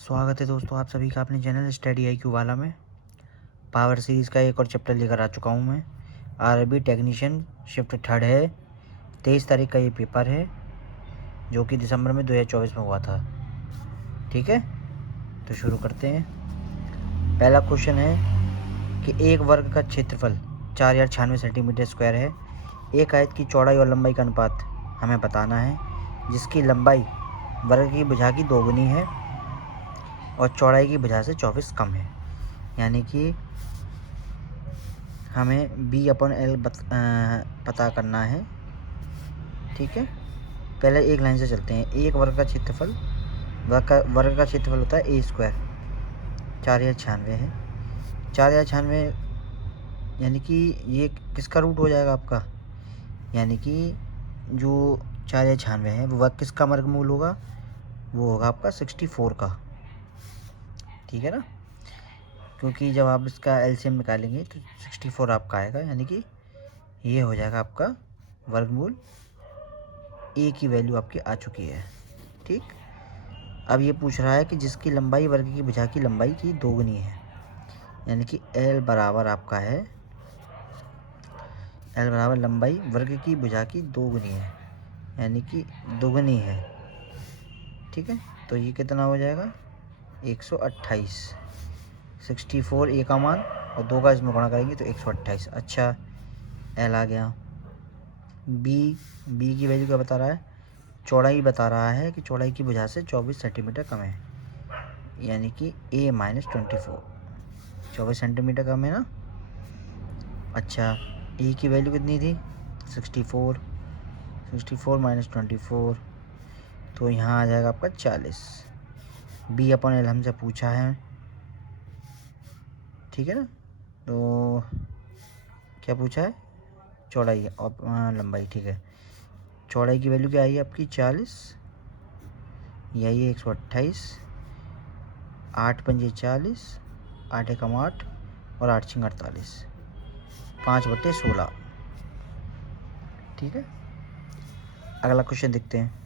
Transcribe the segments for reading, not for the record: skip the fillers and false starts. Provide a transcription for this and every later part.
स्वागत है दोस्तों आप सभी का अपने चैनल स्टडी IQ वाला में। पावर सीरीज़ का एक और चैप्टर लेकर आ चुका हूँ मैं। आरबी टेक्नीशियन शिफ्ट थर्ड है। 23 तारीख का ये पेपर है जो कि दिसंबर में 2024 में हुआ था। ठीक है, तो शुरू करते हैं। पहला क्वेश्चन है कि एक वर्ग का क्षेत्रफल 4096 सेंटीमीटर स्क्वायर है। एक आयत की चौड़ाई और लंबाई का अनुपात हमें बताना है, जिसकी लंबाई वर्ग की भुजा की दोगुनी है और चौड़ाई की भुजा से 24 कम है। यानी कि हमें B/L पता करना है। ठीक है, पहले एक लाइन से चलते हैं। एक वर्ग का क्षेत्रफल वर्ग का क्षेत्रफल होता है A स्क्वायर, 4096 है। 4096 यानी कि ये किसका रूट हो जाएगा आपका, यानी कि जो 4096 है वह किसका वर्गमूल होगा, वो होगा आपका 64 का। ठीक है ना, क्योंकि जब आप इसका LCM निकालेंगे तो 64 आपका आएगा, यानी कि ये हो जाएगा आपका वर्गमूल। A की वैल्यू आपकी आ चुकी है। ठीक, अब ये पूछ रहा है कि जिसकी लंबाई वर्ग की भुजा की लंबाई की दोगुनी है, यानी कि L बराबर आपका है, L बराबर लंबाई वर्ग की भुजा की दोगुनी है, यानी कि दोगुनी है। ठीक है, तो ये कितना हो जाएगा 128। 64 A का मान और 2 का इसमें गुणा करेंगे तो 128। अच्छा, L आ गया। B की वैल्यू क्या बता रहा है, चौड़ाई बता रहा है कि चौड़ाई की भुजा से 24 सेंटीमीटर कम है, यानी कि A - 24, 24 सेंटीमीटर कम है ना। अच्छा, A की वैल्यू कितनी थी 64, 64 - 24, तो यहाँ आ जाएगा आपका 40। B/L हमसे पूछा है, ठीक है ना, तो क्या पूछा है, चौड़ाई और लंबाई। ठीक है, चौड़ाई की वैल्यू क्या आई है आपकी 40, यही 128, 8 पंजे 40, 8 एकम 8 और 8 छिंग 48, 5/16। ठीक है, अगला क्वेश्चन देखते हैं।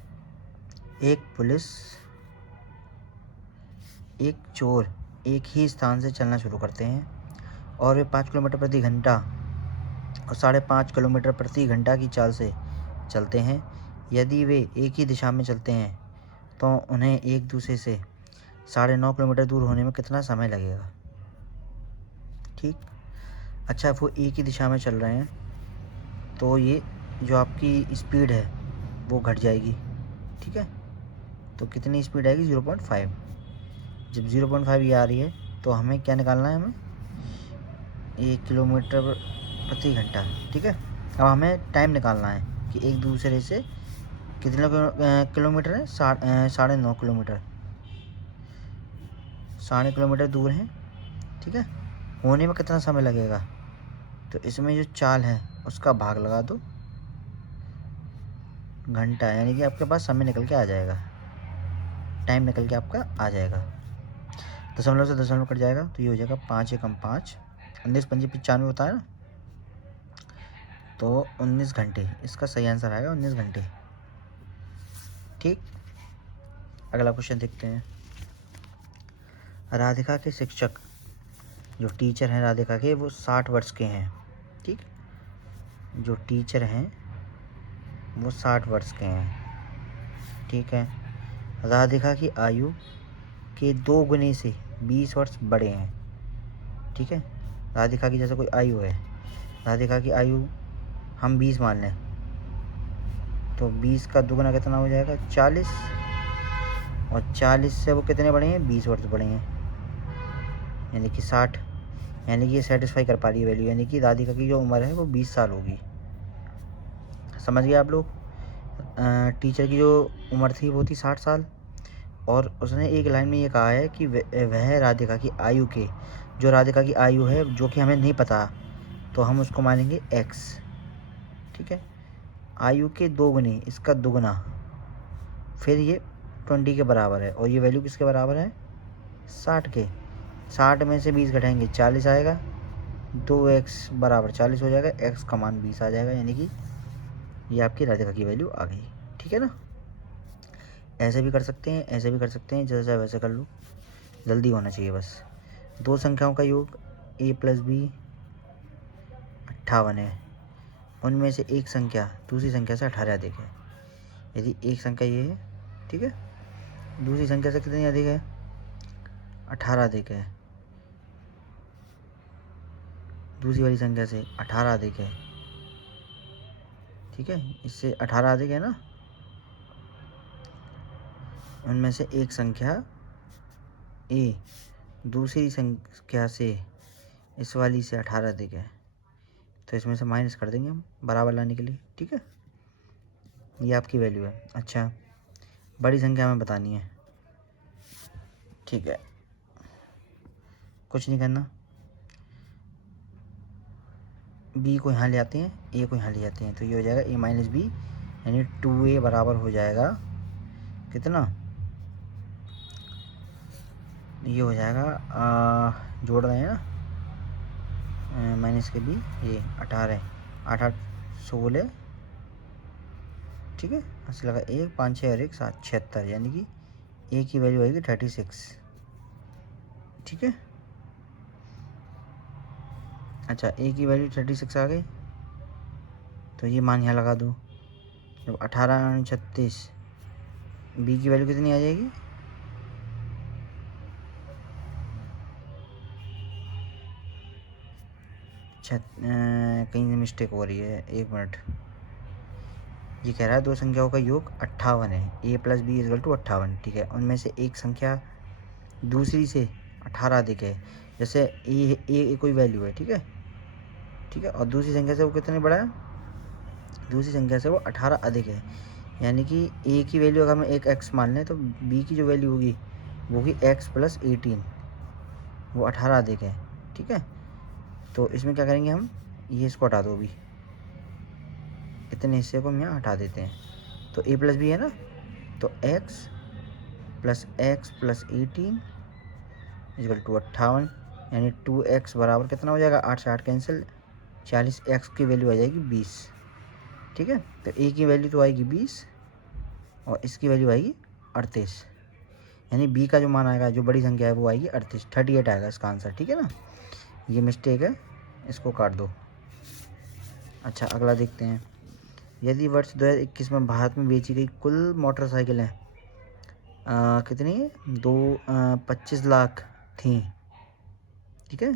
एक चोर एक ही स्थान से चलना शुरू करते हैं और वे 5 किलोमीटर प्रति घंटा और 5.5 किलोमीटर प्रति घंटा की चाल से चलते हैं। यदि वे एक ही दिशा में चलते हैं तो उन्हें एक दूसरे से 9.5 किलोमीटर दूर होने में कितना समय लगेगा। ठीक, अच्छा, वो एक ही दिशा में चल रहे हैं तो ये जो आपकी स्पीड है वो घट जाएगी। ठीक है, तो कितनी स्पीड आएगी 0.5। जब 0.5 ये आ रही है तो हमें क्या निकालना है, हमें 1 किलोमीटर प्रति घंटा। ठीक है, अब हमें टाइम निकालना है कि एक दूसरे से कितने किलोमीटर है, 9.5 किलोमीटर, 9.5 किलोमीटर दूर है। ठीक है, होने में कितना समय लगेगा, तो इसमें जो चाल है उसका भाग लगा दो घंटा, यानी कि आपके पास समय निकल के आ जाएगा, टाइम निकल के आपका आ जाएगा। दशमलव से दशमलव कट जाएगा तो ये हो जाएगा 5 एकम 5, 19 पंजे 95 होता है ना, तो 19 घंटे इसका सही आंसर आएगा, 19 घंटे। ठीक, अगला क्वेश्चन देखते हैं। राधिका के शिक्षक, जो टीचर हैं राधिका के, वो 60 वर्ष के हैं। ठीक, जो टीचर हैं वो 60 वर्ष के हैं। ठीक है, राधिका की आयु के 2 गुने से 20 वर्ष बड़े हैं। ठीक है, राधिका की जैसे कोई आयु है, राधिका की आयु हम 20 मान लें तो 20 का दुगना कितना हो जाएगा 40, और 40 से वो कितने बड़े हैं 20 वर्ष बड़े हैं, यानी कि 60। यानी कि ये सेटिस्फाई कर पा रही है वैल्यू, यानी कि राधिका की जो उम्र है वो 20 साल होगी। समझ गए आप लोग। टीचर की जो उम्र थी वो थी 60 साल, और उसने एक लाइन में ये कहा है कि वह राधिका की आयु के, जो राधिका की आयु है जो कि हमें नहीं पता, तो हम उसको मानेंगे x। ठीक है, आयु के 2 गुने इसका दुगना, फिर ये 20 के बराबर है, और ये वैल्यू किसके बराबर है 60 के। 60 में से 20 घटाएंगे 40 आएगा, 2x बराबर 40 हो जाएगा, x का मान 20 आ जाएगा, यानी कि ये आपकी राधिका की वैल्यू आ गई। ठीक है ना, ऐसे भी कर सकते हैं, ऐसे भी कर सकते हैं, जैसे वैसे कर लो। जल्दी होना चाहिए बस। दो संख्याओं का योग a प्लस बी 58 है। उनमें से एक संख्या दूसरी संख्या से 18 अधिक है। यदि एक संख्या ये है, ठीक है, दूसरी संख्या से कितनी अधिक है? 18 अधिक है। दूसरी वाली संख्या से 18 अधिक है, ठीक है, इससे 18 अधिक है ना। उनमें से एक संख्या a दूसरी संख्या से इस वाली से 18 अधिक है, तो इसमें से माइनस कर देंगे हम बराबर लाने के लिए, ठीक है। ये आपकी वैल्यू है। अच्छा, बड़ी संख्या हमें बतानी है, ठीक है, कुछ नहीं करना। b को यहाँ ले आते हैं, a को यहाँ ले आते हैं, तो ये हो जाएगा a माइनस बी, यानी 2a बराबर हो जाएगा कितना? ये हो जाएगा जोड़ रहे हैं ना, माइनस के b, ये 18 8 8 16, ठीक है, अस्सी लगा 1 5 6 और 1 7 76, यानी कि a की वैल्यू आएगी 36, ठीक है। अच्छा, a की वैल्यू 36 आ गई, तो ये मान यहाँ लगा दो। जब 18 36, b की वैल्यू कितनी आ जाएगी? कहीं से मिस्टेक हो रही है, एक मिनट। ये कह रहा है दो संख्याओं का योग 58 है, a plus B equal to 58, ठीक है। उनमें से एक संख्या दूसरी से 18 अधिक है। जैसे a कोई वैल्यू है, ठीक है, ठीक है, और दूसरी संख्या से वो कितने बड़ा है? दूसरी संख्या से वो 18 अधिक है, यानी कि a की वैल्यू अगर हम एक x मान लें तो b की जो वैल्यू होगी वो होगी x प्लस 18, वो 18 अधिक है, ठीक है। तो इसमें क्या करेंगे हम, ये इसको हटा दो, भी इतने हिस्से को हम यहाँ हटा देते हैं। तो a प्लस बी है ना, तो x प्लस 18 इक्वल टू 58, यानी 2x बराबर कितना हो जाएगा? 8 से 8 कैंसिल, 40, x की वैल्यू आ जाएगी 20, ठीक है। तो a की वैल्यू तो आएगी 20 और इसकी वैल्यू आएगी 38, यानी b का जो मान आएगा, जो बड़ी संख्या है, वो आएगी 38 आएगा इसका आंसर, ठीक है ना। ये मिस्टेक है, इसको काट दो। अच्छा, अगला देखते हैं। यदि वर्ष 2021 में भारत में बेची गई कुल मोटरसाइकिलें कितनी? 25 लाख थी, ठीक है।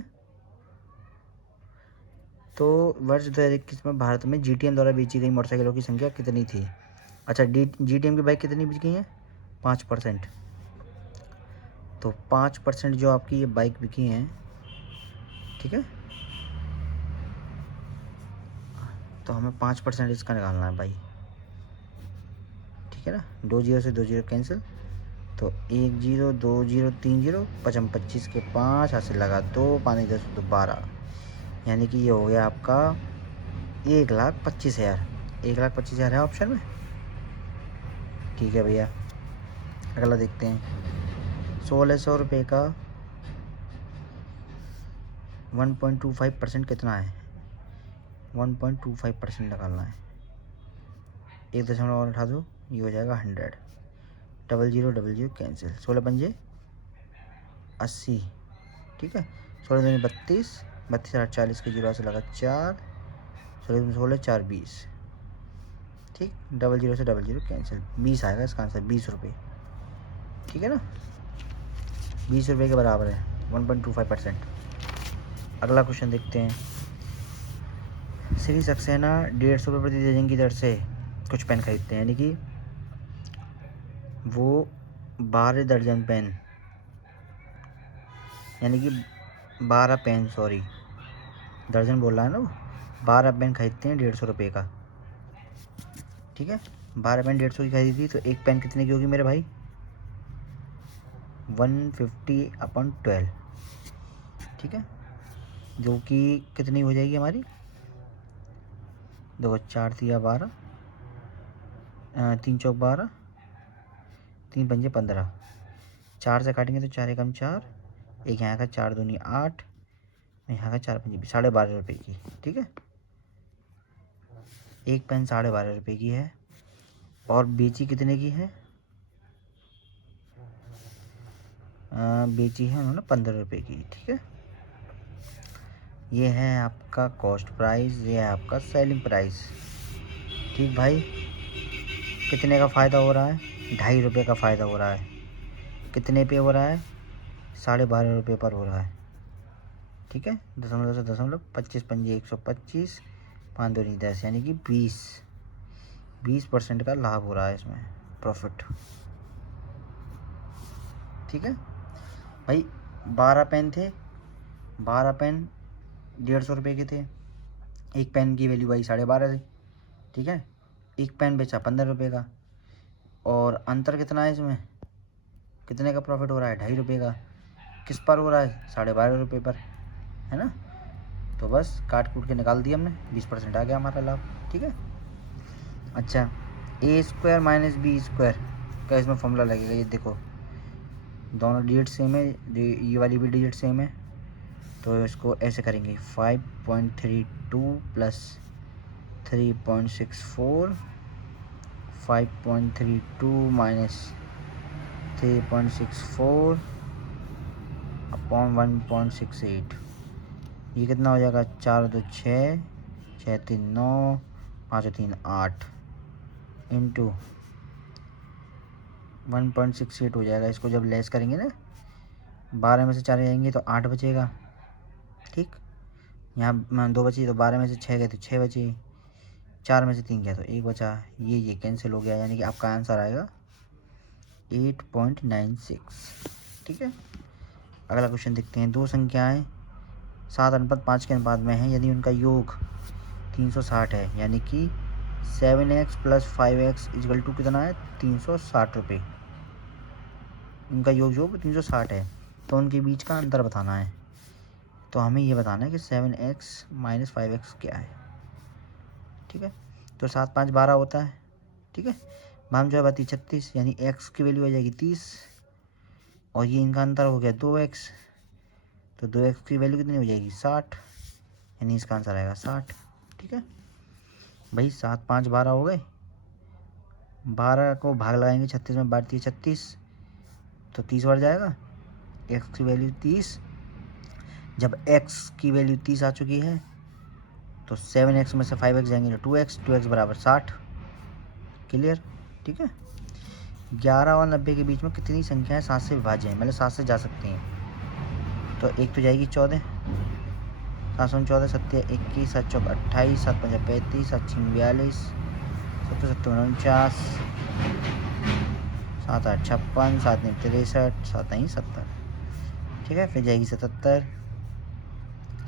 तो वर्ष 2021 में भारत में GTM द्वारा बेची गई मोटरसाइकिलों की संख्या कितनी थी? अच्छा, GTM की बाइक कितनी बिकी हैं? 5%। तो 5% जो आपकी ये बाइक बिकी हैं, ठीक है, तो हमें 5% इसका निकालना है भाई, ठीक है ना। 2 जीरो से 2 जीरो कैंसिल, तो 1 0 2 0 3 0 पचम 25 के 5 हाथ से लगा 2 5 10 2 12, यानी कि ये हो गया आपका 1,25,000। 1,25,000 है ऑप्शन में, ठीक है भैया। अगला देखते हैं। 1,600 रुपये का 1.25% कितना है? 1.25% निकालना है। 1 और उठा दो, ये हो जाएगा 100, 00 कैंसिल, 16 पंजे 80, ठीक है। 16 दूनी 32, 32 8 40 के 0 से लगा 4, 16 16 4 20, ठीक, 00 से 00 कैंसिल, 20 आएगा इसका आंसर, 20 रुपये, ठीक है ना। 20 रुपये के बराबर है 1.25%। अगला क्वेश्चन देखते हैं। श्री सक्सेना 150 रुपये प्रति दर्जन की दर से कुछ पेन खरीदते हैं, यानी कि वो 12 दर्जन पेन, यानी कि 12 पेन, सॉरी दर्जन बोल रहा है ना वो, 12 पेन खरीदते हैं 150 रुपये का, ठीक है। 12 पेन 150 की खरीदी थी, तो एक पेन कितने की होगी मेरे भाई? 150/12, ठीक है, जो कि कितनी हो जाएगी हमारी? देखो, 4 तिया 12, 3 चौक 12, 3 पंजे 15, 4 से काटेंगे तो 4 एकम 4, एक यहाँ का 4 दूनी 8, यहाँ का 4 पंजे 12.5 रुपये की, ठीक है। एक पेन 12.5 रुपये की है, और बेची कितने की है? बेची है उन्होंने 15 रुपये की। ठीक है, ये है आपका कॉस्ट प्राइस, ये है आपका सेलिंग प्राइस। ठीक भाई, कितने का फ़ायदा हो रहा है? 2.5 रुपये का फ़ायदा हो रहा है। कितने पे हो रहा है? 12.5 रुपये पर हो रहा है। ठीक है, दशमलव से दशमलव 25 पंजे 125, 5 दूनी 10, यानी कि 20% का लाभ हो रहा है इसमें, प्रॉफिट। ठीक है भाई, 12 पेन थे, 12 पेन 150 रुपये के थे। एक पेन की वैल्यू भाई 12.5 थी। ठीक है, एक पेन बेचा 15 रुपये का, और अंतर कितना है इसमें? कितने का प्रॉफिट हो रहा है? 2.5 रुपये का। किस पर हो रहा है? 12.5 रुपये पर, है ना। तो बस काट कूट के निकाल दिया हमने, 20% आ गया हमारा लाभ। ठीक है, अच्छा, ए स्क्वायर माइनस बी स्क्वायर का इसमें फॉर्मूला लगेगा। ये देखो, दोनों डिजिट सेम है, ये वाली भी डिजिट सेम है, तो इसको ऐसे करेंगे 5.32 प्लस 3.64, 5.32 माइनस 3.64 अपॉन 1.68। ये कितना हो जाएगा? 4 2 6, 6 3 9, 5 3 8 इंटू 1.68 हो जाएगा। इसको जब लेस करेंगे ना, 12 में से 4 जाएंगे तो 8 बचेगा। ठीक, यहाँ 2 बची, तो 12 में से 6 गए तो 6 बचे, 4 में से 3 गया तो 1 बचा। ये कैंसिल हो गया, यानी कि आपका आंसर आएगा 8.96। ठीक है, अगला क्वेश्चन देखते हैं। दो संख्याएं 7:5 के अनुपात में हैं, यदि उनका योग 360 है, यानी कि 7x plus 5x equal to कितना है? 360 रुपये। उनका योग 360 है, तो उनके बीच का अंतर बताना है। तो हमें ये बताना है कि 7x माइनस 5x क्या है। ठीक है, तो 7 5 12 होता है। ठीक है, भाम जो है 36, यानी x की वैल्यू आ जाएगी 30, और ये इनका अंतर हो गया 2x, तो 2x की वैल्यू कितनी हो जाएगी? 60, यानी इसका आंसर आएगा 60। ठीक है भाई, 7 5 12 हो गए। 12 को भाग लगाएंगे 36 में, 12 36, तो 30 बढ़ जाएगा। x की वैल्यू 30, जब x की वैल्यू 30 आ चुकी है, तो 7x में से 5x जाएंगे तो 2x बराबर 60। क्लियर? ठीक है, 11 और 90 के बीच में कितनी संख्याएं 7 से विभाज्य हैं, मतलब 7 से जा सकती हैं? तो एक तो जाएगी 14, 7 14 7 21, 7 चौक 28, 7 5 35, 7 6 42, 7 7 49, 7 8 56, 7 9 63, 7 9 70। ठीक है, फिर जाएगी 77,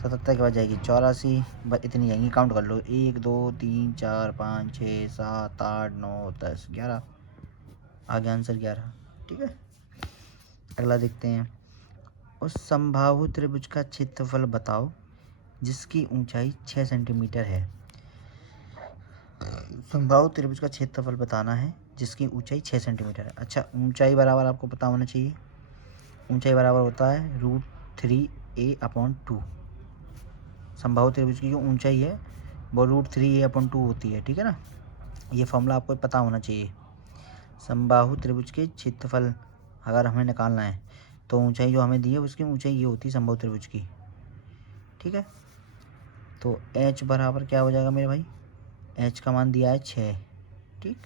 77 के बाद जाएगी 84, बस इतनी जाएंगी। काउंट कर लो, 1 2 3 4 5 6 7 8 9 10 11, आगे आंसर 11। ठीक है, अगला देखते हैं। उस समबाहु त्रिभुज का क्षेत्रफल बताओ जिसकी ऊंचाई 6 सेंटीमीटर है। समबाहु त्रिभुज का क्षेत्रफल बताना है जिसकी ऊंचाई 6 सेंटीमीटर है। अच्छा, ऊंचाई बराबर आपको पता होना चाहिए। ऊंचाई बराबर होता है √3a/2। समबाहु त्रिभुज की जो ऊंचाई है वो √3a/2 होती है। ठीक है ना, ये फॉर्मूला आपको पता होना चाहिए। समबाहु त्रिभुज के क्षेत्रफल अगर हमें निकालना है, तो ऊंचाई जो हमें दी है उसकी ऊंचाई ये होती है समबाहु त्रिभुज की। ठीक है, तो h बराबर क्या हो जाएगा मेरे भाई? h का मान दिया है 6। ठीक,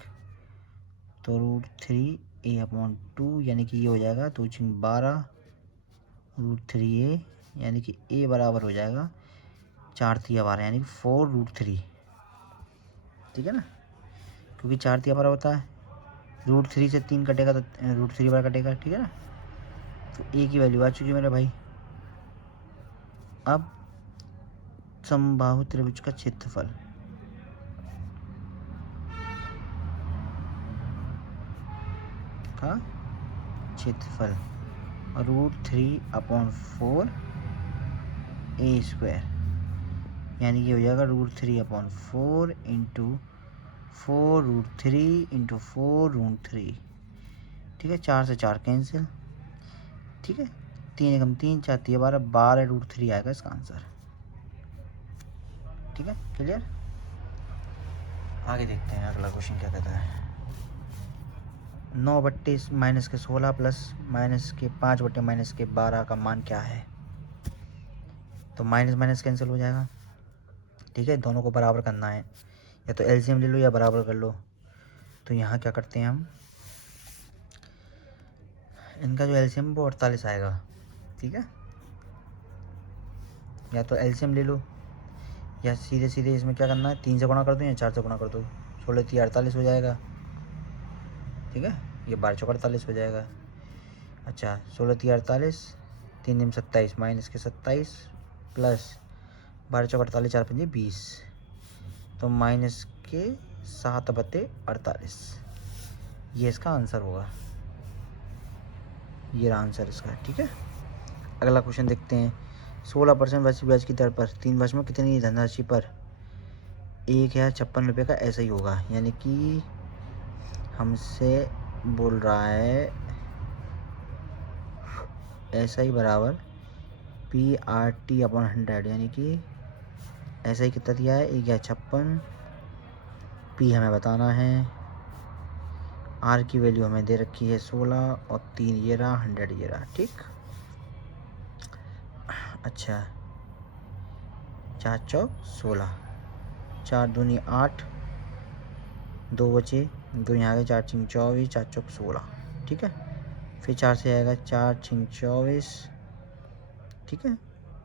तो √3a/2, यानी कि ये हो जाएगा 2 6 12 √3a, यानी कि a बराबर हो जाएगा 4 3 12, यानी कि 4√3। ठीक है ना, क्योंकि 4 3 12 होता है, √3 से 3 कटेगा तो √3 बार कटेगा। ठीक है ना, तो a की वैल्यू आ चुकी है मेरे भाई। अब समबाहु त्रिभुज का क्षेत्रफल, क्षेत्रफल √3/4 a², यानी कि हो जाएगा √3/4 इंटू 4√3 इंटू 4√3। ठीक है, 4 से 4 कैंसिल। ठीक है, 3 एकम 3, 4 3 12, 12√3 आएगा इसका आंसर। ठीक है, क्लियर? आगे देखते हैं अगला क्वेश्चन क्या कहता है। 9/-16 प्लस -5/-12 का मान क्या है? तो माइनस माइनस कैंसिल हो जाएगा। ठीक है, दोनों को बराबर करना है, या तो एलसीएम ले लो या बराबर कर लो। तो यहाँ क्या करते हैं हम, इनका जो एलसीएम वो 48 आएगा। ठीक है, या तो एलसीएम ले लो या सीधे सीधे इसमें क्या करना है, 3 से गुणा कर दो या 4 से गुणा कर दो। 16 48 हो जाएगा। ठीक है, ये 12 48 हो जाएगा। अच्छा, 16 48, 3 27 माइनस के 27 प्लस 12 48 4 5 20, तो माइनस के 7/48, ये इसका आंसर होगा। ये आंसर इसका। ठीक है, अगला क्वेश्चन देखते हैं। 16% वार्षिक ब्याज की दर पर 3 वर्ष में कितनी धनराशि पर 1056 रुपये का ऐसा ही होगा। यानी कि हमसे बोल रहा है ऐसा ही बराबर PRT/100, यानी कि ऐसा ही कितना दिया है, 1056। P हमें बताना है, R की वैल्यू हमें दे रखी है 16 और 3 ये रहा, 100 ये रहा। ठीक, अच्छा, 4 चौक 16, 4 दूनी 8, 2 बचे, 2 यहाँ गए, 4 छिंग 24, 4 चौक 16। ठीक है, फिर 4 से आएगा 4 छिंग 24। ठीक है,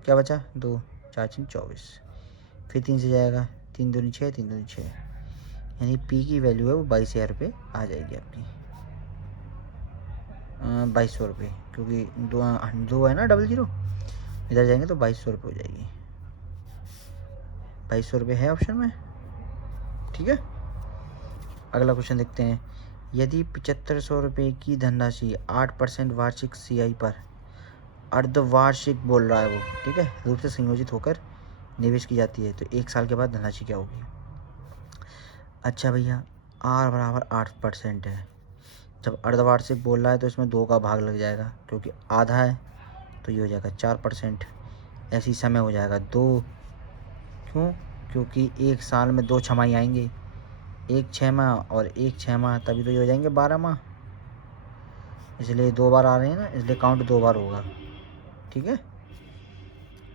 क्या बचा, 2, 4 छिंग 24। फिर 3 से जाएगा, 3 दूनी 6, 3 दूनी 6, यानी P की वैल्यू है वो 22,000 रुपये आ जाएगी आपकी। 2200 रुपये, क्योंकि दो है ना, 00 इधर जाएंगे तो 2200 रुपये हो जाएगी। 2200 रुपये है ऑप्शन में। ठीक है, अगला क्वेश्चन देखते हैं। यदि 7500 रुपये की धनराशि 8% वार्षिक CI पर अर्धवार्षिक बोल रहा है वो, ठीक है, रूप से संयोजित होकर निवेश की जाती है, तो 1 साल के बाद धनराशि क्या होगी? अच्छा भैया, R बराबर 8% है। जब अर्धवार्षिक बोल रहा है तो इसमें 2 का भाग लग जाएगा, क्योंकि आधा है, तो ये हो जाएगा 4%। ऐसी समय हो जाएगा 2। क्यों? क्योंकि 1 साल में 2 छमाही आएंगे, 1 6 माह और 1 6 माह, तभी तो ये हो जाएंगे 12 माह। इसलिए 2 बार आ रहे हैं ना, इसलिए काउंट 2 बार होगा। ठीक है,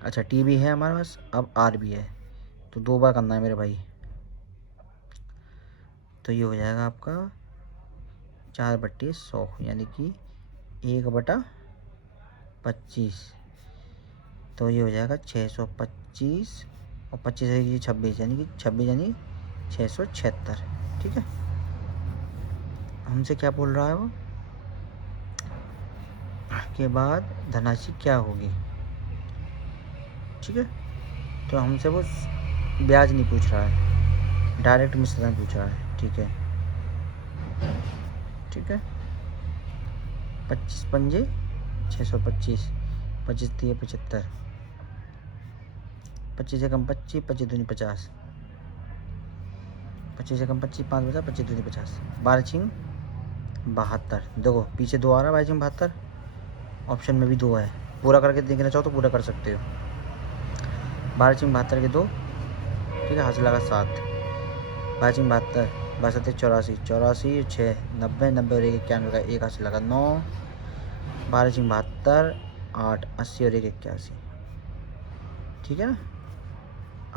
अच्छा, T भी है हमारे पास, अब R भी है, तो 2 बार करना है मेरे भाई। तो ये हो जाएगा आपका 4/100, यानी कि 1/25, तो ये हो जाएगा 625, और 25 है ये 26, यानी कि 26 यानी 676। ठीक है, हमसे क्या बोल रहा है वो, के बाद धनराशि क्या होगी। ठीक है, तो हमसे वो ब्याज नहीं पूछ रहा है, डायरेक्ट मिश्रण पूछ रहा है। ठीक है, ठीक है, 25 पंजे 625, 25 3 75, 25 से कम 25, 25 दूनी 50, 25 से कम 25, 5 बचा, 25 दूनी 50, 12 छिंग 72। देखो पीछे 2 आ रहा है, 22 छिंग 72, ऑप्शन में भी 2 है। पूरा करके देखना चाहो तो पूरा कर सकते हो। 12 छिंग 72 के 2, ठीक है, हाथ से लगा 7, 12 छिंग 72, 72 84, 84 6 90, 90 और 1 91 का 1 हाथ से लगा 9, 12 छिंग 72 8 80 और 1 81। ठीक है ना,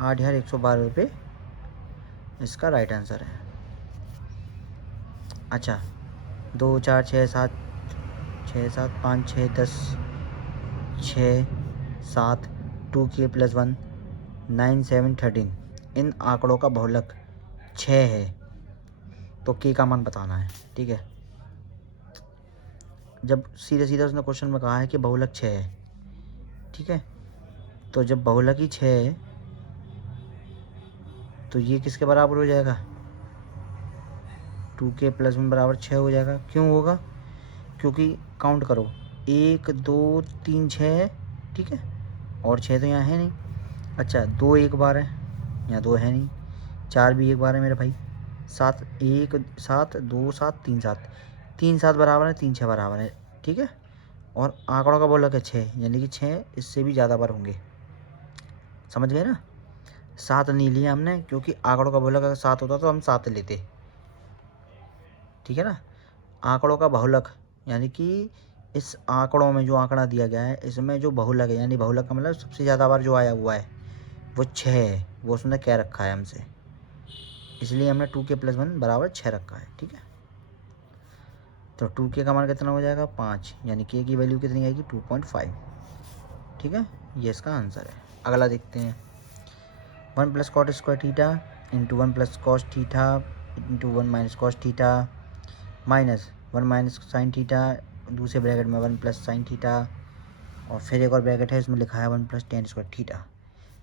8,112 रुपये इसका राइट आंसर है। अच्छा, 2 4 6 7 6 7 5 6 10 6 7 2k + 1 9 7 13, इन आंकड़ों का बहुलक 6 है, तो k का मान बताना है। ठीक है, जब सीधे सीधे उसने क्वेश्चन में कहा है कि बहुलक 6 है, ठीक है, तो जब बहुलक ही 6 है तो ये किसके बराबर हो जाएगा, 2k + 1 बराबर 6 हो जाएगा। क्यों होगा? क्योंकि काउंट करो, 1 2 3 6, ठीक है, और 6 तो यहाँ है नहीं। अच्छा, 2 एक बार है, यहाँ 2 है नहीं, 4 भी एक बार है मेरे भाई, 7 1 7 2 7 3 7, 3 7 बराबर है, 3 6 बराबर है। ठीक है, और आंकड़ों का बोला कि 6, यानी कि 6 इससे भी ज़्यादा बार होंगे। समझ गए ना? 7 नहीं लिया हमने, क्योंकि आंकड़ों का बोला अगर 7 होता तो हम 7 लेते। ठीक है ना, आंकड़ों का बहुलक, यानी कि इस आंकड़ों में जो आंकड़ा दिया गया है इसमें जो बहुलक है, यानी बहुलक का मतलब सबसे ज़्यादा बार जो आया हुआ है वो 6 है, वो उसने क्या रखा है हमसे, इसलिए हमने 2k+1 बराबर 6 रखा है। ठीक है, तो 2k का मान कितना हो जाएगा 5, यानी k की वैल्यू कितनी आएगी 2.5। ठीक है, ये इसका आंसर है। अगला देखते हैं, 1 + cot² theta into 1 + cos theta into 1 - cos theta minus 1 - sin theta, दूसरे ब्रैकेट में 1 + sin थीटा, और फिर एक और ब्रैकेट है इसमें लिखा है 1 + tan² थीटा।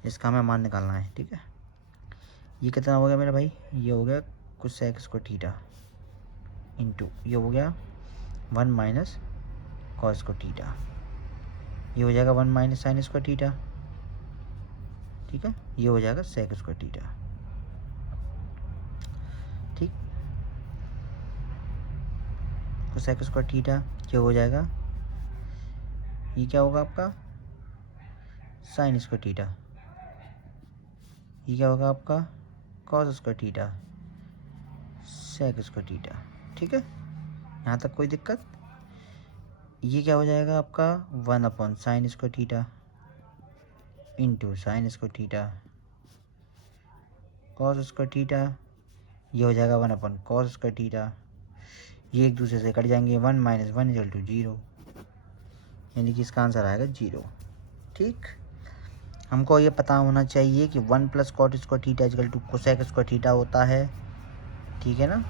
इसका हमें मान निकालना है। ठीक है, ये कितना हो गया मेरा भाई, ये हो गया cos² थीटा इंटू ये हो गया 1 - cos² थीटा, ये हो जाएगा 1 - sin² थीटा। ठीक है, ये हो जाएगा sec² थीटा। ठीक, तो sec² थीटा ये हो जाएगा, ये क्या होगा आपका sin² थीटा, ये क्या होगा आपका cos² थीटा, sec² थीटा। ठीक है, यहाँ तक कोई दिक्कत। ये क्या हो जाएगा आपका 1/sin² theta into sin² theta cos² theta, ये हो जाएगा 1/cos² थीटा। ये एक दूसरे से कट जाएंगे, 1 - 1 = 0, यानी कि इसका आंसर आएगा 0। ठीक, हमको ये पता होना चाहिए कि 1 + cot² थीटा = cosec² थीटा होता है। ठीक है ना,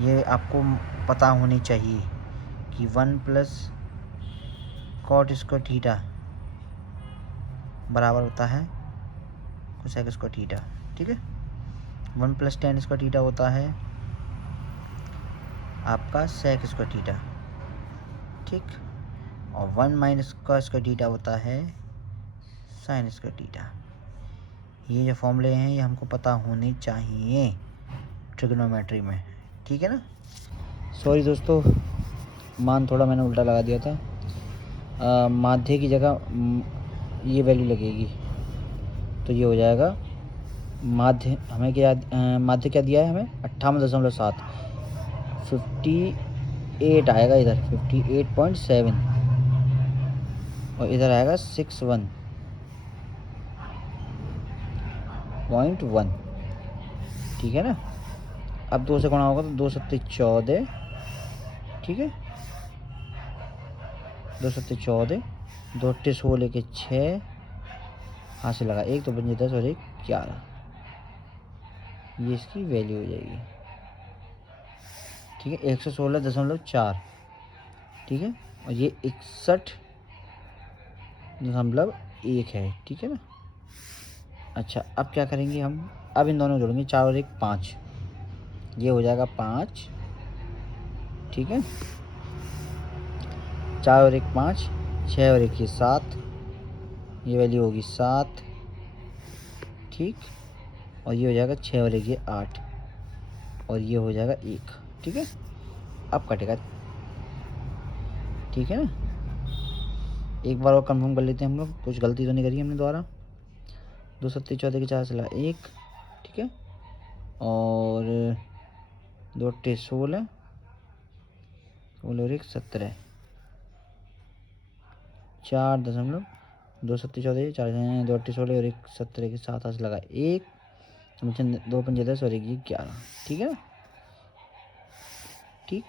ये आपको पता होनी चाहिए कि 1 + cot² थीटा बराबर होता है cosec² थीटा। ठीक है, 1 + tan² थीटा होता है आपका sec² थीटा। ठीक, और 1 - cos² थीटा होता है sin² थीटा। ये जो फॉर्मूले हैं ये हमको पता होने चाहिए ट्रिग्नोमेट्री में। ठीक है ना, सॉरी दोस्तों, मान थोड़ा मैंने उल्टा लगा दिया था, माध्य की जगह ये वैल्यू लगेगी, तो ये हो जाएगा माध्य, हमें क्या माध्य क्या दिया है हमें 58.7, 58 आएगा इधर 58.7, और इधर आएगा 61.1। ठीक है ना, अब 2 से गुणा होगा तो 2 × 7 = 14। ठीक है, 2 × 7 = 14, 2 × 8 = 16 के 6, हाथ से लगा 1, तो 5 × 10 और 1 = 11, ये इसकी वैल्यू हो जाएगी। ठीक है, 116.4। ठीक है, और ये 61.1 है। ठीक है ना, अच्छा अब क्या करेंगे हम, अब इन दोनों जोड़ेंगे, 4 और 1 = 5, ये हो जाएगा 5। ठीक है, 4 और 1 = 5, 6 और 1 = 7, ये वैल्यू होगी 7। ठीक, और ये हो जाएगा 6 और 1 = 8, और ये हो जाएगा 1। ठीक है, अब कटेगा। ठीक है ना, एक बार और कंफर्म कर लेते हैं हम लोग, कुछ गलती तो नहीं करी हमने दोबारा। 2 × 7 = 14 के 4 से लगा 1। ठीक है, और 2 × 8 = 16, 16 और 1 = 17, 4.2 × 7 = 14, 4 2 × 8 = 16 और 1 = 17 के 7 हाथ से लगा 1, 2 × 5 = 10 और 1 = 11। ठीक है, ठीक,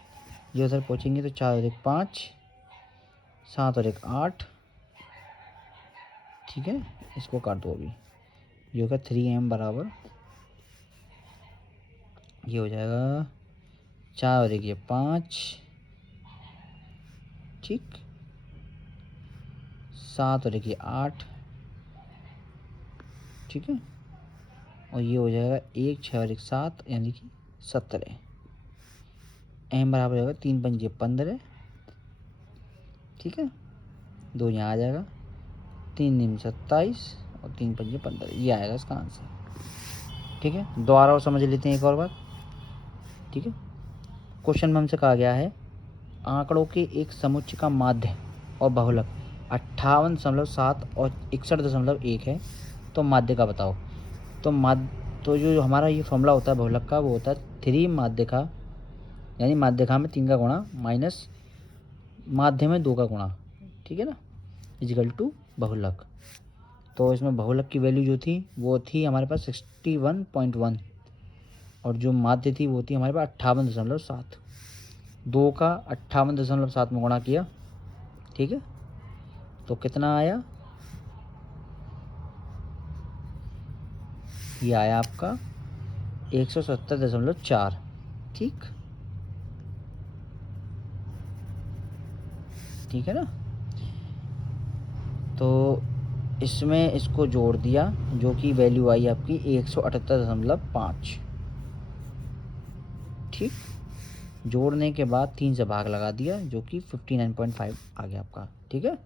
जो सर पहुँचेंगे तो 4 और 1 = 5, 7 और 1 = 8। ठीक है, इसको काट दो अभी, ये होगा 3m बराबर, ये हो जाएगा 4 और 1 = 5। ठीक, 7 और 1 = 8। ठीक है, और ये हो जाएगा 1, 6 और 1 = 7, यानी कि 17। m बराबर होगा 3 × 5 = 15। ठीक है, 2 यहाँ आ जाएगा, 3 × 27 और 3 × 5 = 15, ये आएगा इसका आंसर। ठीक है, दोबारा और समझ लेते हैं एक और बार। ठीक है, क्वेश्चन में हमसे कहा गया है आंकड़ों के एक समुच्चय का माध्य और बहुलक 58.7 और 61.1 है, तो माध्य का बताओ। तो जो हमारा ये फॉर्मूला होता है बहुलक का, वो होता है 3 माध्य का यानी माध्यिका में 3 का गुणा माइनस माध्य में 2 का गुणा, ठीक है ना, इजिकल टू बहुलक। तो इसमें बहुलक की वैल्यू जो थी वो थी हमारे पास 61.1 और जो माध्य थी वो थी हमारे पास 58.7। 2 का 58.7 में गुणा किया, ठीक है, तो कितना आया, ये आया आपका 170.4। ठीक, ठीक है ना। तो इसमें इसको जोड़ दिया जो कि वैल्यू आई आपकी 178.5। ठीक, जोड़ने के बाद 3 से भाग लगा दिया जो कि 59.5 आ गया आपका। ठीक है,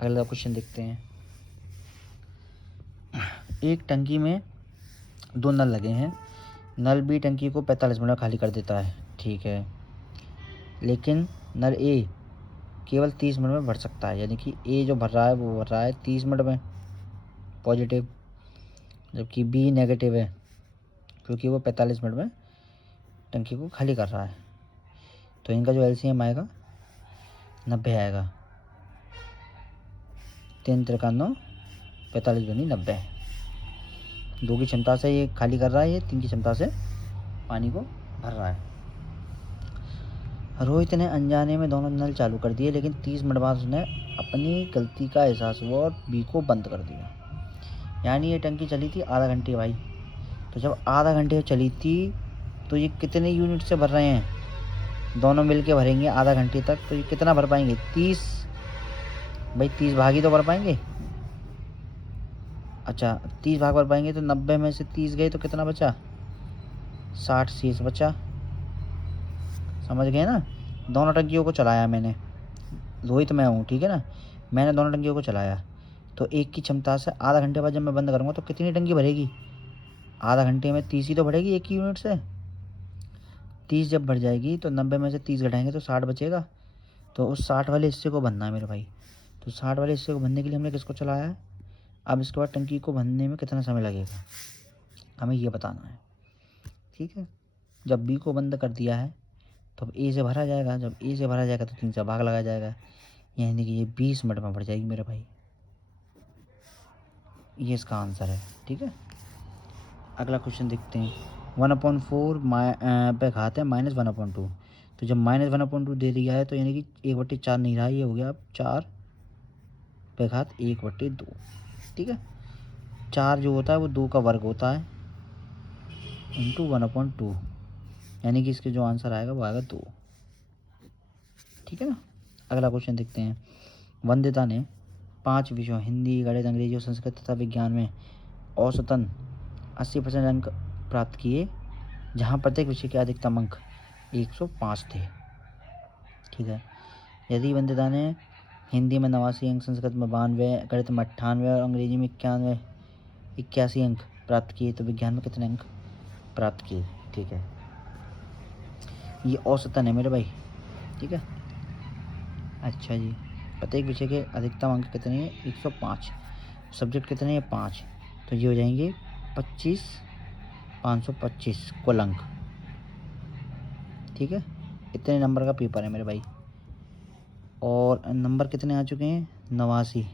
अगला क्वेश्चन देखते हैं। एक टंकी में 2 नल लगे हैं। नल बी टंकी को 45 मिनट में खाली कर देता है, ठीक है, लेकिन नल ए केवल 30 मिनट में भर सकता है। यानी कि ए जो भर रहा है वो भर रहा है 30 मिनट में पॉजिटिव, जबकि बी नेगेटिव है क्योंकि वो 45 मिनट में टंकी को खाली कर रहा है। तो इनका जो एलसीएम आएगा 90 आएगा। 3 त्रिका 9, 45 दूनी 90। 2 की क्षमता से ये खाली कर रहा है, ये 3 की क्षमता से पानी को भर रहा है। रोहित ने अनजाने में दोनों नल चालू कर दिए, लेकिन 30 मिनट बाद उसने अपनी गलती का एहसास हुआ और बी को बंद कर दिया। यानी ये टंकी चली थी आधा घंटे भाई। तो जब आधा घंटे चली थी तो ये कितने यूनिट से भर रहे हैं, दोनों मिलके भरेंगे आधा घंटे तक, तो ये कितना भर पाएंगे, 30। भाई 30 भाग ही तो भर पाएंगे। अच्छा 30 भाग भर पाएंगे, तो 90 में से 30 गए तो कितना बचा, 60 शेष बचा। समझ गए ना। दोनों टंकियों को चलाया मैंने, रोहित मैं हूँ, ठीक है ना, मैंने दोनों टंकियों को चलाया। तो एक की क्षमता से आधा घंटे बाद जब मैं बंद करूँगा तो कितनी टंकी भरेगी, आधा घंटे में 30 ही तो भरेगी एक ही यूनिट से। 30 जब भर जाएगी तो 90 में से 30 घटाएंगे तो 60 बचेगा। तो उस 60 वाले हिस्से को भरना है मेरे भाई। तो 60 वाले हिस्से को भरने के लिए हमने किसको चलाया है। अब इसके बाद टंकी को भरने में कितना समय लगेगा हमें ये बताना है, ठीक है। जब बी को बंद कर दिया है तो अब ए से भरा जाएगा। जब ए से भरा जाएगा तो 3 से भाग लगाया जाएगा, यानी कि ये 20 मिनट में भर जाएगी मेरे भाई। ये इसका आंसर है, ठीक है। अगला क्वेश्चन देखते हैं। 1/4 पे घात है -1/2। तो जब -1/2 दे दिया है तो यानी कि 1/4 नहीं रहा, ये हो गया अब 4 पे घात 1/2। ठीक है, 4 जो होता है वो 2 का वर्ग होता है इंटू 1/2, यानी कि इसके जो आंसर आएगा वो आएगा 2। ठीक है ना। अगला क्वेश्चन देखते हैं। वंदिता ने 5 विषयों हिंदी, गणित, अंग्रेजी और संस्कृत तथा विज्ञान में औसतन 80% अंक प्राप्त किए, जहाँ प्रत्येक विषय के अधिकतम अंक 105 थे। ठीक है, यदि वंदिता ने हिंदी में 89 अंक, संस्कृत में 92, गणित में 98 और अंग्रेजी में 81 अंक प्राप्त किए, तो विज्ञान में कितने अंक प्राप्त किए। ठीक है, ये औसतन है मेरे भाई, ठीक है। अच्छा जी, प्रत्येक विषय के अधिकतम अंक कितने हैं, 105, सब्जेक्ट कितने हैं 5, तो ये हो जाएंगे 525 कुल अंक। ठीक है, इतने नंबर का पेपर है मेरे भाई। और नंबर कितने आ चुके हैं, 89,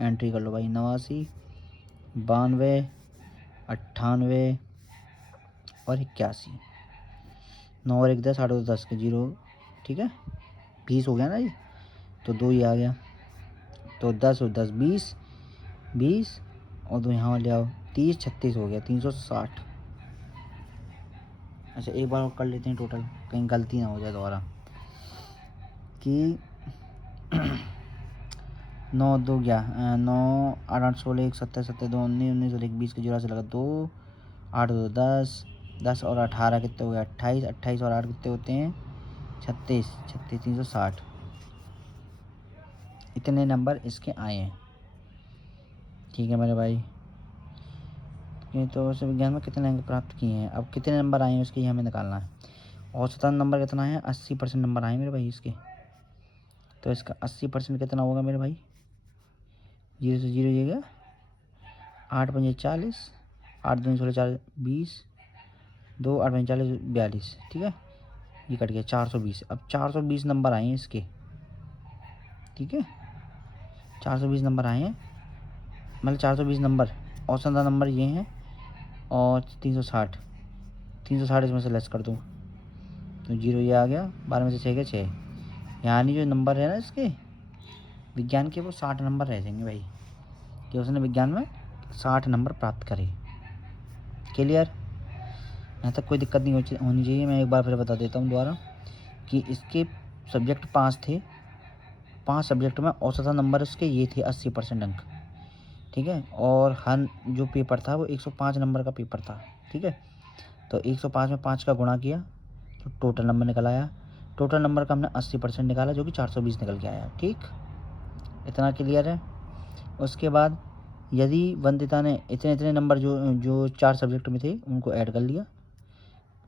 एंट्री कर लो भाई, 89, 92, 98 और 81। 9 और 1 10, 8 और 10 के 0। ठीक है, 20 हो गया ना जी, तो 2 ही आ गया। तो 10 और 10 20, 20 और 2 यहाँ ले आओ, 30 36 हो गया, 360। अच्छा एक बार और कर लेते हैं टोटल, कहीं गलती ना हो जाए दोबारा कि 9 2 11 9 8 8 16 1 17 17 2 19 19 और 1 20 के 0 से लगा 2 8 2 10 10 और 18 कितने हो गए, 28 28 और 8 कितने होते हैं, 36 36 360। इतने नंबर इसके आए हैं। ठीक है मेरे भाई, ये तो वैसे विज्ञान में कितने अंक प्राप्त किए हैं, अब कितने नंबर आए हैं उसके हमें निकालना है। औसतन नंबर कितना है, 80% नंबर आए मेरे भाई इसके। तो इसका 80% कितना होगा मेरे भाई, 0 से 0 ये गया, 8 5 40, 8 2 16 4 20, 2 8 5 40 42। ठीक है, ये कट गया 420। अब 420 नंबर आए हैं इसके, ठीक है, 420 नंबर आए हैं, मतलब 420 नंबर औसत नंबर ये हैं, और 360, 360 इसमें से लेस कर दूँ तो 0 ये आ गया, 12 में से 6 के 6, यानी जो नंबर है ना इसके विज्ञान के वो 60 नंबर रह जाएंगे भाई, कि उसने विज्ञान में 60 नंबर प्राप्त करे। क्लियर? यहाँ तक कोई दिक्कत नहीं होनी चाहिए। मैं एक बार फिर बता देता हूँ दोबारा कि इसके सब्जेक्ट 5 थे, 5 सब्जेक्ट में औसतन नंबर इसके ये थे 80% अंक, ठीक है, और हर जो पेपर था वो 105 नंबर का पेपर था, ठीक है। तो 105 में 5 का गुणा किया तो टोटल नंबर निकल आया, टोटल नंबर का हमने 80% निकाला जो कि 420 निकल के आया, ठीक, इतना क्लियर है। उसके बाद यदि वंदिता ने इतने इतने नंबर जो जो 4 सब्जेक्ट में थे उनको ऐड कर लिया,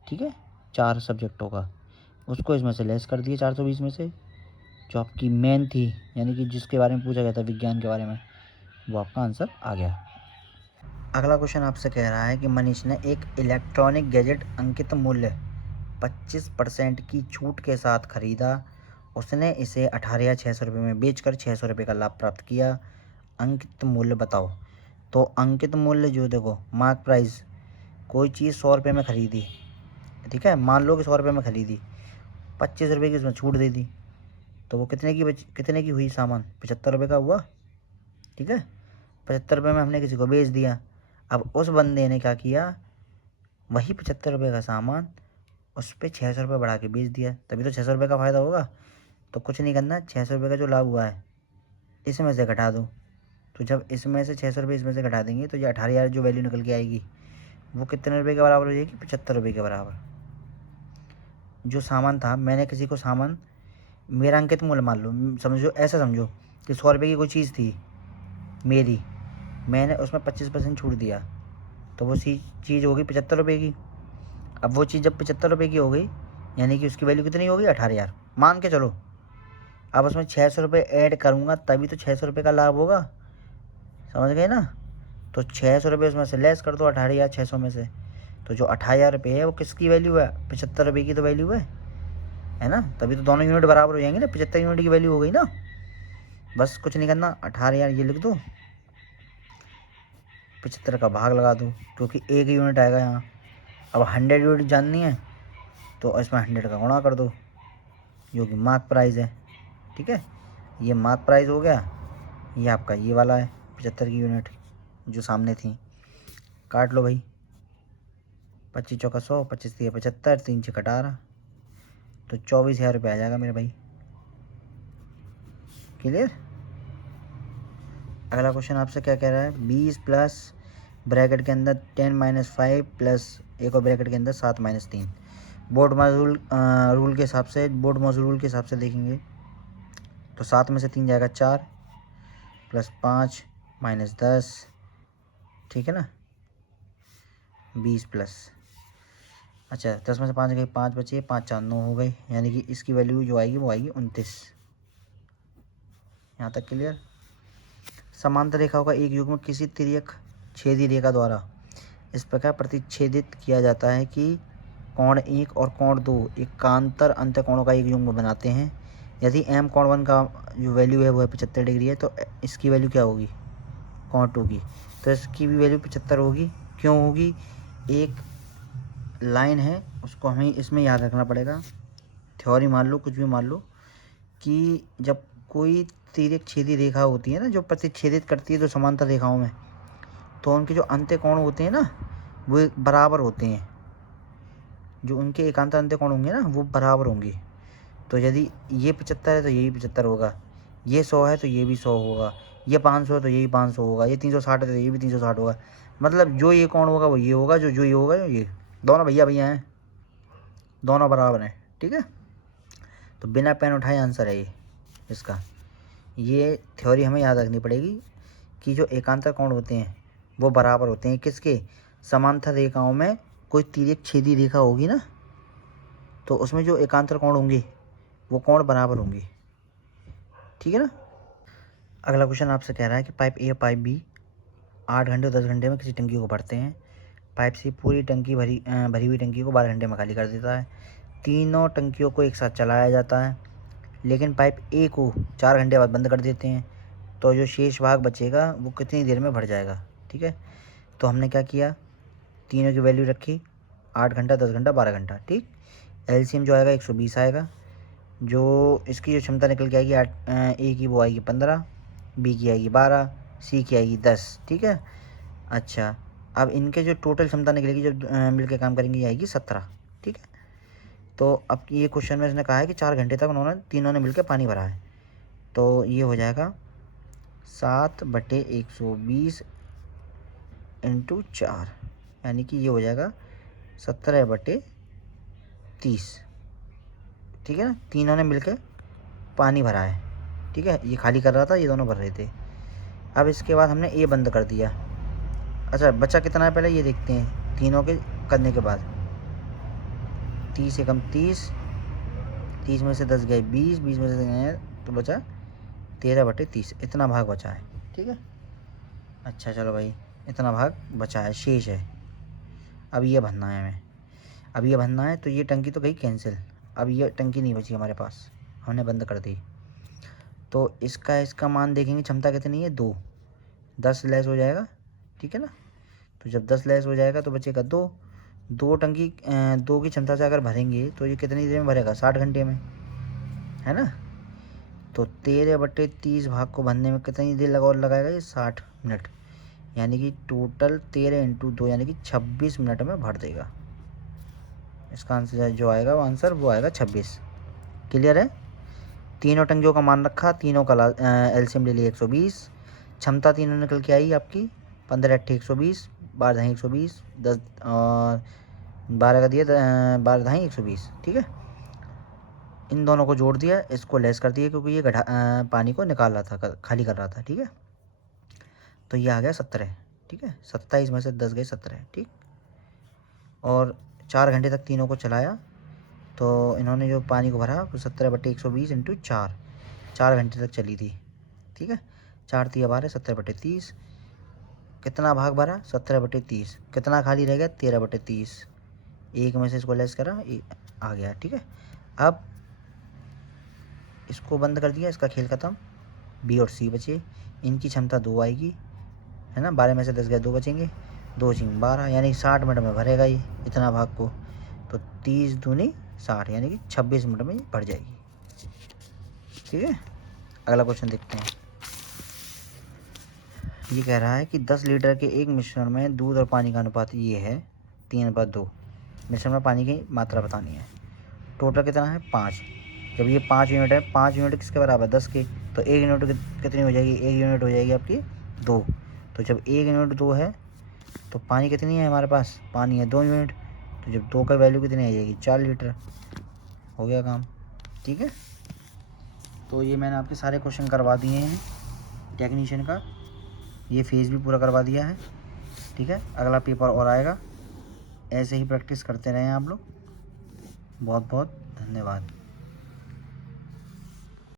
ठीक है, 4 सब्जेक्टों का, उसको इसमें से लेस कर दिया 420 में से, जो आपकी मेन थी यानी कि जिसके बारे में पूछा गया था विज्ञान के बारे में, वो आपका आंसर आ गया। अगला क्वेश्चन आपसे कह रहा है कि मनीष ने एक इलेक्ट्रॉनिक गैजेट अंकित मूल्य 25% की छूट के साथ खरीदा। उसने इसे 18,600 रुपये में बेचकर 600 रुपये का लाभ प्राप्त किया। अंकित मूल्य बताओ। तो अंकित मूल्य जो देखो मार्क प्राइस, कोई चीज़ 100 रुपये में खरीदी, ठीक है, मान लो कि 100 रुपये में खरीदी, 25 रुपये की उसमें छूट दे दी, तो वो कितने की हुई सामान, 75 रुपये का हुआ, ठीक है। 75 रुपये में हमने किसी को बेच दिया। अब उस बंदे ने क्या किया, वही 75 रुपये का सामान उस पर 600 रुपये बढ़ा के बेच दिया, तभी तो 600 रुपये का फ़ायदा होगा। तो कुछ नहीं करना, 600 रुपये का जो लाभ हुआ है इसमें से घटा दो। तो जब इसमें से 600 रुपये इसमें से घटा देंगे तो ये 18,000 जो वैल्यू निकल के आएगी वो कितने रुपये के बराबर हो जाएगी, 75 रुपये के बराबर। जो सामान था, मैंने किसी को सामान, मेरा अंकित मूल्य मान लो, समझो ऐसा समझो कि 100 रुपये की कोई चीज़ थी मेरी, मैंने उसमें 25% छूट दिया, तो वो चीज़ होगी 75 रुपये की। अब वो चीज़ जब 75 रुपये की हो गई यानी कि उसकी वैल्यू कितनी होगी, 18,000 मान के चलो। अब उसमें 600 रुपये ऐड करूँगा तभी तो 600 रुपये का लाभ होगा, समझ गए ना। तो 600 रुपये उसमें से लेस कर दो 18,600 में से, तो जो 18,000 रुपये है वो किसकी वैल्यू है, 75 रुपये की तो वैल्यू है ना, तभी तो दोनों यूनिट बराबर हो जाएंगे ना, 75 यूनिट की वैल्यू हो गई ना। बस कुछ नहीं करना, 18,000 ये लिख दो, 75 का भाग लगा दो क्योंकि एक यूनिट आएगा यहाँ। अब 100 यूनिट जाननी है तो इसमें 100 का गुणा कर दो जो कि मार्क प्राइस है, ठीक है। ये मार्क प्राइस हो गया, ये आपका ये वाला है 75 की यूनिट जो सामने थी। काट लो भाई, 25 चौका 100, 25 3 75, 3 6 18, तो 24,000 रुपये आ जाएगा मेरे भाई। क्लियर? अगला क्वेश्चन आपसे क्या कह रहा है, 20 प्लस ब्रैकेट के अंदर 10 - 5 प्लस एक और ब्रैकेट के अंदर 7 - 3। बोर्ड मॉड्यूल रूल के हिसाब से, बोर्ड मॉड्यूल रूल के हिसाब से देखेंगे तो 7 में से 3 जाएगा 4 प्लस 5 - 10, ठीक है ना, 20 प्लस, अच्छा 10 में से 5 गए, 5 बचे, 5 4 9 हो गए, यानी कि इसकी वैल्यू जो आएगी वो आएगी 29। यहाँ तक क्लियर? समांतर रेखाओं का एक युग्म किसी तिर्यक छेदी रेखा द्वारा इस प्रकार प्रतिच्छेदित किया जाता है कि कोण 1 और कोण 2 एकांतर अंत्यकोणों का एक युग्म बनाते हैं। यदि m कोण 1 का जो वैल्यू है वो है 75 डिग्री है, तो इसकी वैल्यू क्या होगी, कोण 2 की, तो इसकी भी वैल्यू 75 होगी। क्यों होगी, एक लाइन है उसको हमें इसमें याद रखना पड़ेगा। थ्योरी मान लो, कुछ भी मान लो, कि जब कोई तिर्यक छेदी रेखा होती है ना, जो प्रतिच्छेदित करती है तो समांतर रेखाओं में, तो उनके जो अंत्य कोण होते हैं ना वो बराबर होते हैं, जो उनके एकांतर अंत्य कोण होंगे ना वो बराबर होंगे। तो यदि ये 75 है तो ये भी 75 होगा, ये 100 है तो ये भी 100 होगा, ये 500 है तो ये भी 500 होगा, ये 360 है तो ये भी 360 होगा। मतलब जो ये कोण होगा वो ये होगा, जो जो ये होगा ये, दोनों भैया भैया हैं, दोनों बराबर हैं, ठीक है। तो बिना पेन उठाए आंसर है ये इसका। ये थ्योरी हमें याद रखनी पड़ेगी कि जो एकांतर कोण होते हैं वो बराबर होते हैं किसके, समांतर रेखाओं में कोई तिर्यक छेदी रेखा होगी ना तो उसमें जो एकांतर कोण होंगे वो कोण बराबर होंगे, ठीक है ना। अगला क्वेश्चन आपसे कह रहा है कि पाइप ए पाइप बी 8 घंटे और 10 घंटे में किसी टंकी को भरते हैं। पाइप सी पूरी टंकी भरी हुई टंकी को 12 घंटे में खाली कर देता है। तीनों टंकियों को एक साथ चलाया जाता है, लेकिन पाइप ए को 4 घंटे बाद बंद कर देते हैं। तो जो शेष भाग बचेगा वो कितनी देर में भर जाएगा, ठीक है। तो हमने क्या किया, तीनों की वैल्यू रखी, 8 घंटा, 10 घंटा, 12 घंटा, ठीक। एलसीएम जो आएगा 120 आएगा। जो इसकी जो क्षमता निकल के आएगी ए की वो आएगी 15, बी की आएगी 12, सी की आएगी 10, ठीक है। अच्छा, अब इनके जो टोटल क्षमता निकलेगी जब मिलकर काम करेंगे ये आएगी 17, ठीक है। तो अब ये क्वेश्चन में इसने कहा है कि 4 घंटे तक उन्होंने तीनों ने मिलकर पानी भरा है। तो ये हो जाएगा 7/120 × 4, यानी कि ये हो जाएगा 17/30, ठीक है ना। तीनों ने मिलकर पानी भरा है, ठीक है। ये खाली कर रहा था, ये दोनों भर रहे थे। अब इसके बाद हमने ए बंद कर दिया। अच्छा, बचा कितना है पहले ये देखते हैं। तीनों के करने के बाद 30 एकम 30, 30 में से 10 गए 20, 20 में से 10 गए तो बचा 13/30, इतना भाग बचा है, ठीक है। अच्छा चलो भाई, इतना भाग बचा है, शेष है। अब ये भरना है हमें, अब ये भरना है। तो ये टंकी तो गई कैंसिल, अब ये टंकी नहीं बची हमारे पास, हमने बंद कर दी। तो इसका मान देखेंगे, क्षमता कितनी है 2, 10 लेस हो जाएगा, ठीक है ना। तो जब 10 लेस हो जाएगा तो बचेगा 2 टंकी 2 की क्षमता से अगर भरेंगे तो ये कितनी देर में भरेगा, 60 घंटे में, है ना। तो 13/30 भाग को भरने में कितनी देर लगाएगा ये, 60 मिनट, यानी कि टोटल 13 × 2 यानी कि 26 मिनट में भर देगा। इसका आंसर जो आएगा वो आंसर वो आएगा 26। क्लियर है। तीनों टंकियों का मान रखा, तीनों का एलसीएम ले लिया 120, क्षमता तीनों निकल के आई आपकी 15/8 120, 12 × 120, 10 और 12 का दिया 12 × 120, ठीक है। इन दोनों को जोड़ दिया, इसको लेस कर दिया क्योंकि ये पानी को निकाल रहा था, खाली कर रहा था, ठीक है। तो ये आ गया 17, ठीक है। 27 में से 10 गए 17, ठीक। और 4 घंटे तक तीनों को चलाया, तो इन्होंने जो पानी को भरा वो 17/120 × 4, 4 घंटे तक चली थी, ठीक है। 4 × 3 12, 17/30, कितना भाग भरा 17/30, कितना खाली रह गया 13/30, एक में से इसको लेस करा आ गया, ठीक है। अब इसको बंद कर दिया, इसका खेल खत्म। बी और सी बचे, इनकी क्षमता 2 आएगी, है ना। 12 में से 10 गए 2 बचेंगे, 2 बचेंगे 12, यानी 60 मिनट में भरेगा ये इतना भाग को। तो 30 दूनी 60, यानी कि 26 मिनट में ये भर जाएगी, ठीक है। अगला क्वेश्चन देखते हैं। ये कह रहा है कि 10 लीटर के एक मिश्रण में दूध और पानी का अनुपात ये है 3/2। मिश्रण में पानी की मात्रा बतानी है। टोटल कितना है 5। जब ये 5 यूनिट है, 5 यूनिट किसके बराबर 10 के, तो 1 यूनिट कितनी हो जाएगी, 1 यूनिट हो जाएगी आपकी 2। तो जब 1 यूनिट 2 है तो पानी कितनी है हमारे पास, पानी है 2 यूनिट। तो जब 2 का वैल्यू कितनी आ जाएगी 4 लीटर, हो गया काम, ठीक है। तो ये मैंने आपके सारे क्वेश्चन करवा दिए हैं टेक्नीशियन का, ये फेज़ भी पूरा करवा दिया है, ठीक है। अगला पेपर और आएगा, ऐसे ही प्रैक्टिस करते रहें आप लोग। बहुत बहुत धन्यवाद।